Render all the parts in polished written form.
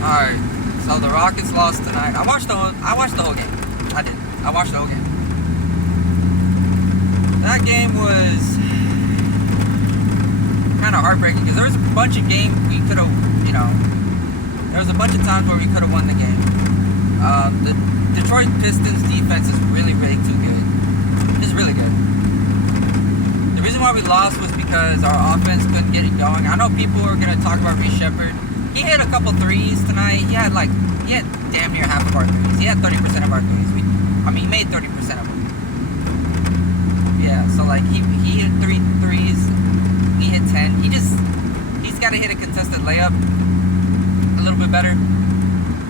Alright, so the Rockets lost tonight. I watched the whole game. I watched the whole game. That game was kind of heartbreaking because there was a bunch of games we could have, there was a bunch of times where we could have won the game. The Detroit Pistons defense is really, really too good. It's really good. The reason why we lost was because our offense couldn't get it going. I know people are going to talk about Reece Shepherd. He hit a couple threes tonight. He had damn near half of our threes. He had 30% of our threes. He made 30% of them. Yeah, so he hit 3 threes. We hit 10. He's got to hit a contested layup a little bit better.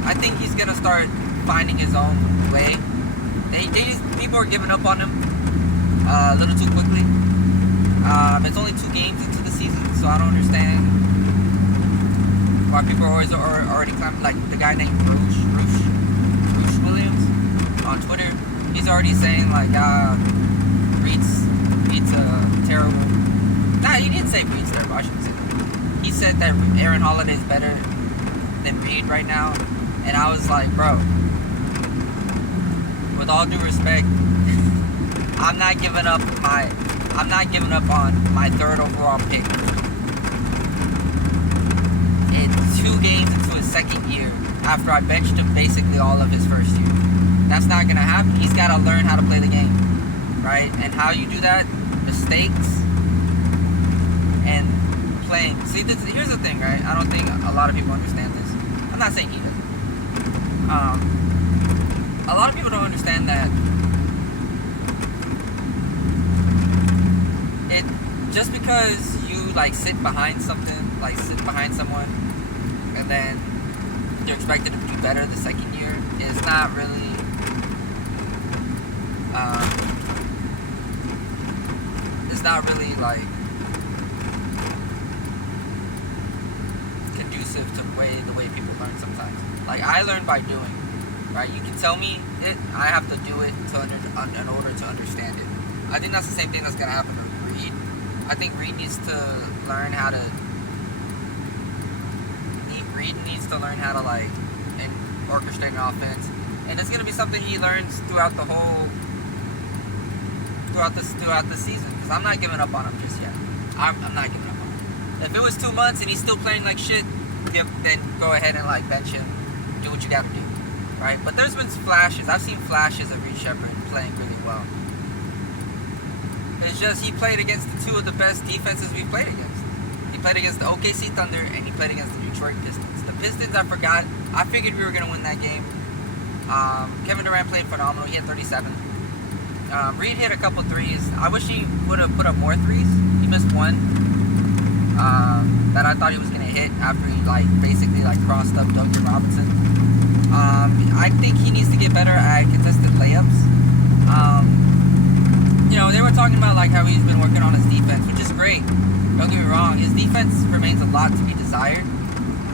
I think he's gonna start finding his own way. People are giving up on him a little too quickly. It's only 2 games into the season, so I don't understand why people are already climbing. Like the guy named Bruce Williams on Twitter, he's already saying Reed's terrible. Nah, he didn't say Reed's terrible. I shouldn't say that. He said that Aaron Holiday is better than Reed right now, and I was like, bro, with all due respect, I'm not giving up on my 3rd overall pick in 2 games into his 2nd year after I benched him basically all of his 1st year. That's not gonna happen. He's got to learn how to play the game, right? And how you do that, mistakes and playing. See, here's the thing, right? I don't think a lot of people understand this. I'm not saying he doesn't. A lot of people don't understand that just because you sit behind something, sit behind someone, and then you're expected to do better the 2nd year is not really conducive to the way people learn sometimes. I learn by doing, right? You can tell me it, I have to do it in order to understand it. I think that's the same thing that's gonna happen to Reed. I think Reed needs to learn how to and orchestrate an offense, and it's gonna be something he learns throughout the season. Because I'm not giving up on him just yet. I'm not giving up on him. If it was 2 months and he's still playing like shit, then go ahead and bench him. Do what you got to do, right? But there's been flashes. I've seen flashes of Reece Shepherd playing really well. It's just he played against 2 of the best defenses we've played against. He played against the OKC Thunder and he played against the Detroit Pistons. The Pistons, I figured we were going to win that game. Kevin Durant played phenomenal. He had 37. Reed hit a couple threes. I wish he would have put up more threes. He missed one that I thought he was going to hit after he basically crossed up Duncan Robinson. I think he needs to get better at contested layups. They were talking about how he's been working on his defense, which is great. Don't get me wrong, his defense remains a lot to be desired.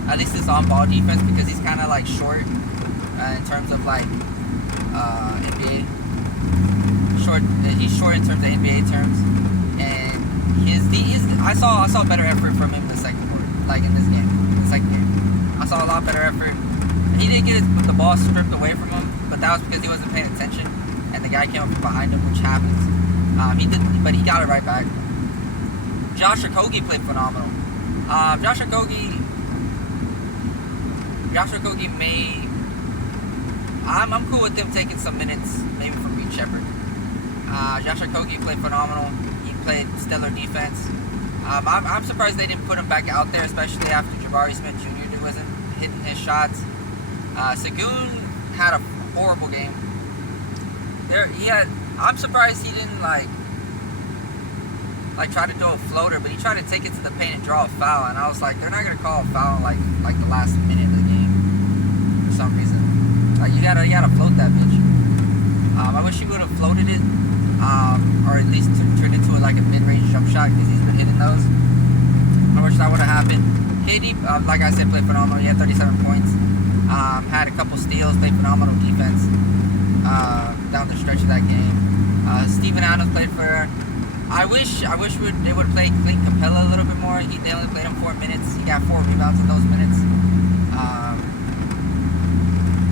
At least his on-ball defense, because he's kind of short in terms of NBA. He's short in terms of NBA terms, and I saw better effort from him in the 2nd quarter, in this game, the 2nd game. I saw a lot better effort. He didn't get the ball stripped away from him, but that was because he wasn't paying attention, and the guy came up from behind him, which happens. But he got it right back. Josh Okogie played phenomenal. Josh Okogie I'm cool with him taking some minutes, maybe from Reed Shepherd. Josh Okogie played phenomenal. He played stellar defense. I'm surprised they didn't put him back out there, especially after Jabari Smith Jr. wasn't hitting his shots. Segun had a horrible game. I'm surprised he didn't try to do a floater, but he tried to take it to the paint and draw a foul, and I was like, they're not gonna call a foul like the last minute of the game for some reason. You gotta float that bitch. I wish he would have floated it, or at least turned into a mid-range jump shot, because he's been hitting those. I wish that would have happened. KD, like I said, played phenomenal. He had 37 points. Had a couple steals, played phenomenal defense down the stretch of that game. Steven Adams played for. I wish they would play Clint Capella a little bit more. They only played him 4 minutes. He got 4 rebounds in those minutes.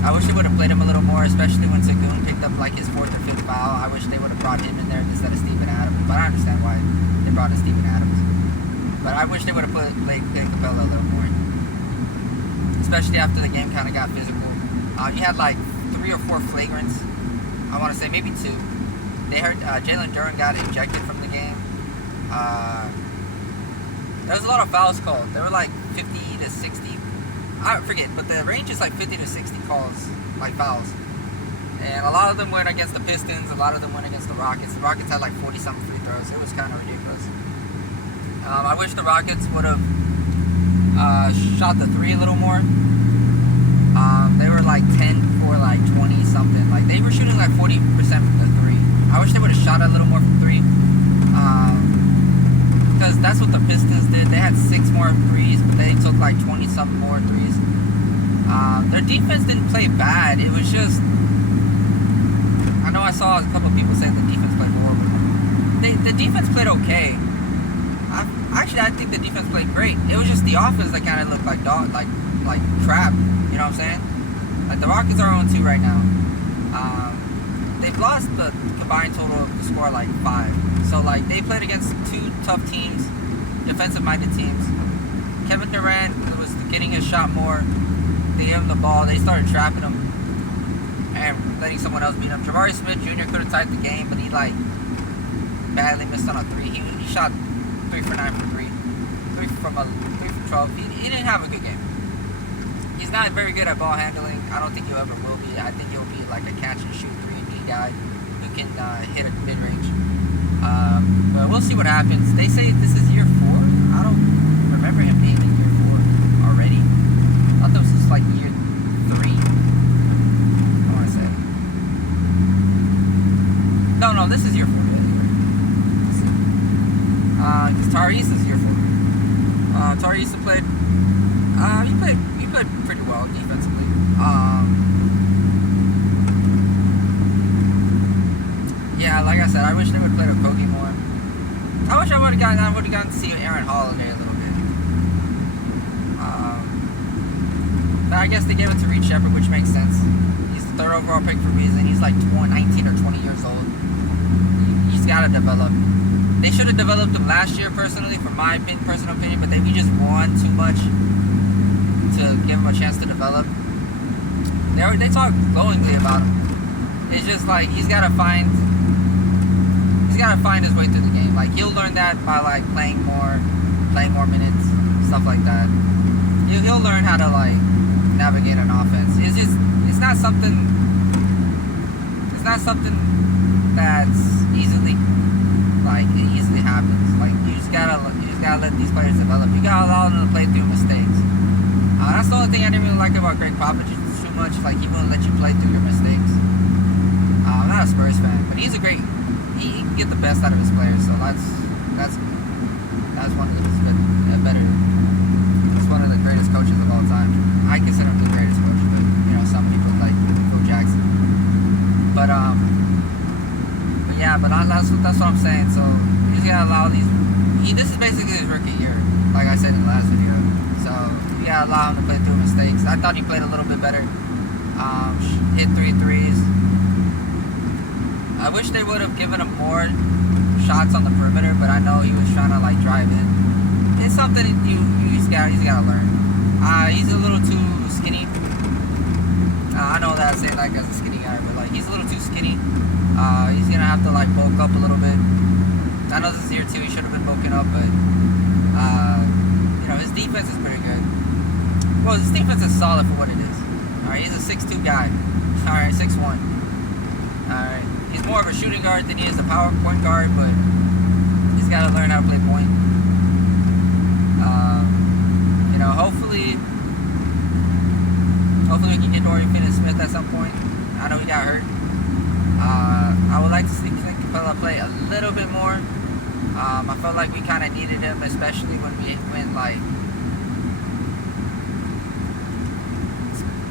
I wish they would have played him a little more, especially when Sagoon picked up like his 4th or 5th foul. I wish they would have brought him in there instead of Steven Adams, but I understand why they brought in Steven Adams. But I wish they would have played Capella a little more, especially after the game kind of got physical. You had like 3 or 4 flagrants. I want to say maybe 2. They heard Jalen Duren got ejected from the game. There was a lot of fouls called. They were like 50 to 60. I forget, but the range is like 50 to 60 calls, like fouls. And a lot of them went against the Pistons. A lot of them went against the Rockets. The Rockets had like 40-something free throws. It was kind of ridiculous. I wish the Rockets would have shot the 3 a little more. They were like 10 for like 20 something. Like they were shooting like 40% from the 3. I wish they would have shot a little more from 3. Because that's what the Pistons did. They had 6 more threes, but they took like 20 something more threes. Their defense didn't play bad. It was just, I know I saw a couple of people saying the defense played horrible. The defense played okay. I think the defense played great. It was just the offense that kind of looked like like crap. You know what I'm saying? Like the Rockets are 0-2 right now. They've lost the combined total of the score like 5. So like they played against 2 tough teams, defensive-minded teams. Kevin Durant was getting his shot more. They gave him the ball. They started trapping him and letting someone else beat him. Jabari Smith Jr. could have tied the game, but he like badly missed on a 3. He shot 3 for 9 for 3. 3 from 12. He didn't have a good game. He's not very good at ball handling. I don't think he ever will be. I think he'll be like a catch and shoot 3-and-D guy who can hit a mid-range. But we'll see what happens. They say this is year 4. I don't remember him being in year 4 already. I thought this was like year 3. I want to say. No, this is year 4. Because Tyrese is year 4. Tyrese played. He played pretty well defensively. Yeah, like I said, I wish they would have played Okogie more. I wish I would have gotten to see Aaron Holiday a little bit. But I guess they gave it to Reed Shepherd, which makes sense. He's the 3rd overall pick for a reason. He's like 19 or 20 years old. He's got to develop. They should have developed him last year, personally, from my personal opinion, but we just won too much to give him a chance to develop. They talk glowingly about him. It's just like he's got to find his way through the game. Like he'll learn that by like playing more minutes, stuff like that. He'll learn how to like navigate an offense. It's not something that's easily like it easily happens. Like you just gotta let these players develop. You gotta allow them to play through mistakes. That's the only thing I didn't really like about Greg Popovich too much. Like he wouldn't let you play through your mistakes. I'm not a Spurs fan, but he's a great. He can get the best out of his players. So that's one of the better. He's one of the greatest coaches of all time. I consider him the greatest coach, but some people like Phil Jackson. But that's what I'm saying. So you just gotta allow these. This is basically his rookie year, like I said in the last video. So you gotta allow him to play through mistakes. I thought he played a little bit better. Hit 3 threes. I wish they would have given him more shots on the perimeter, but I know he was trying to like drive in. It's something he's got to learn. He's a little too skinny. I know that I say like as a skinny guy, but like he's a little too skinny. He's gonna have to like bulk up a little bit. I know this is year 2. He should have been bulking up, but his defense is pretty good. Well, his defense is solid for what it is. All right, he's a 6'2" guy. All right, 6'1". All right. He's more of a shooting guard than he is a power point guard, but he's got to learn how to play point. Hopefully we can get Dorian Finney-Smith at some point. I know he got hurt. I would like to see Capella play a little bit more. I felt like we kind of needed him, especially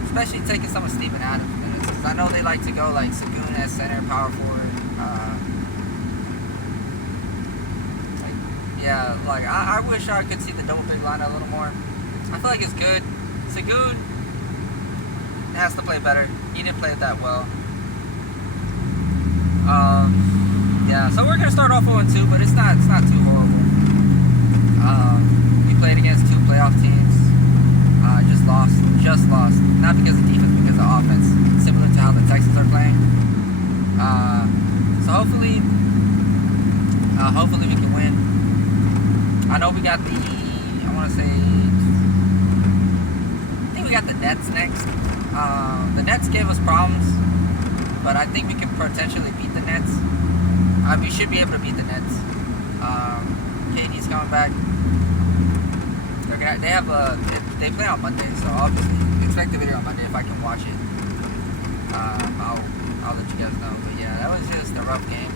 especially taking some of Steven Adams' minutes. Because I know they like to go like Sagoon as center, power forward. I wish I could see the double big line a little more. I feel like it's good. Sagoon, has to play better. He didn't play it that well. Yeah, so we're gonna start off 0-2, but it's not too horrible. We played against 2 playoff teams. Just lost. Not because of defense, because of offense. Similar to how the Texans are playing. So hopefully we can win. I know we got I think we got the Nets next. The Nets gave us problems, but I think we can potentially beat the Nets. We should be able to beat the Nets. KD's coming back. They play on Monday, so obviously expect the video on Monday if I can watch it. I'll let you guys know. But yeah, that was just a rough game.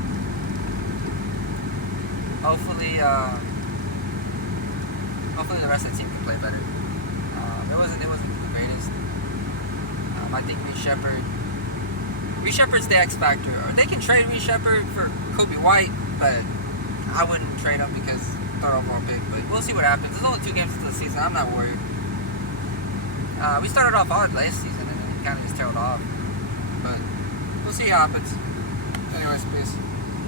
Hopefully the rest of the team can play better. It wasn't the greatest. I think Reece Shepard's the X factor. Or they can trade Reece Shepard for Kobe White, but I wouldn't trade him because third overall pick. But we'll see what happens. There's only 2 games into the season. I'm not worried. We started off hard last season and then kind of just tailed off. But we'll see what happens. Anyways, peace.